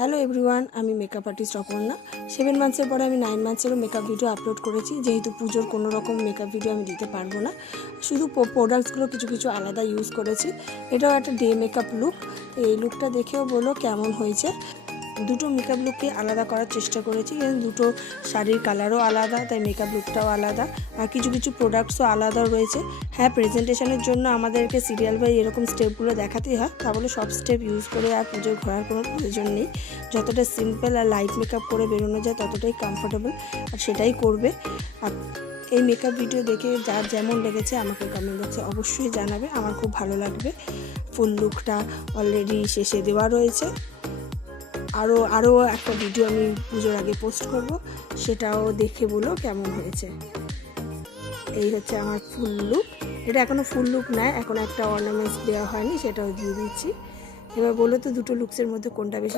Hello everyone, আমি makeup artist Aparna. 7 মান্থসের পরে আমি 9 মান্থসেরও মেকআপ ভিডিও আপলোড করেছি। যেহেতু পুজোর কোনো রকম মেকআপ ভিডিও আমি দিতে পারবো না, শুধু প্রোডাক্টসগুলো কিছু কিছু আলাদা ইউজ করেছি। এটাও একটা ডে মেকআপ লুক। তো এই লুকটা দেখেও বলো কেমন হয়েছে। দুটো মেকআপ লুককে আলাদা করার চেষ্টা করেছি, কারণ দুটো শাড়ির কালারও আলাদা, তাই মেকআপ লুকটাও আলাদা, আর কিছু কিছু প্রোডাক্টসও আলাদা রয়েছে। হ্যাঁ, প্রেজেন্টেশনের জন্য আমাদেরকে সিরিয়াল বাই এরকম স্টেপগুলো দেখাতেই হয়, তা বলে সব স্টেপ ইউজ করে আর পুজোর ঘোরার কোনো প্রয়োজন নেই। যতটা সিম্পল আর লাইট মেকআপ করে বেরোনো যায় ততটাই কমফোর্টেবল, আর সেটাই করবে। আর এই মেকআপ ভিডিও দেখে যার যেমন লেগেছে আমাকে কমেন্ট বক্সে অবশ্যই জানাবে, আমার খুব ভালো লাগবে। ফুল লুকটা অলরেডি শেষে দেওয়া রয়েছে। আরও একটা ভিডিও আমি পুজোর আগে পোস্ট করব, সেটাও দেখে বলো কেমন হয়েছে। এই হচ্ছে আমার ফুল লুক। এটা এখনও ফুল লুক নয়, এখন একটা অর্নামেন্টস দেওয়া হয়নি, সেটাও দিয়ে দিচ্ছি। এবার বলো তো দুটো লুকসের মধ্যে কোনটা বেশি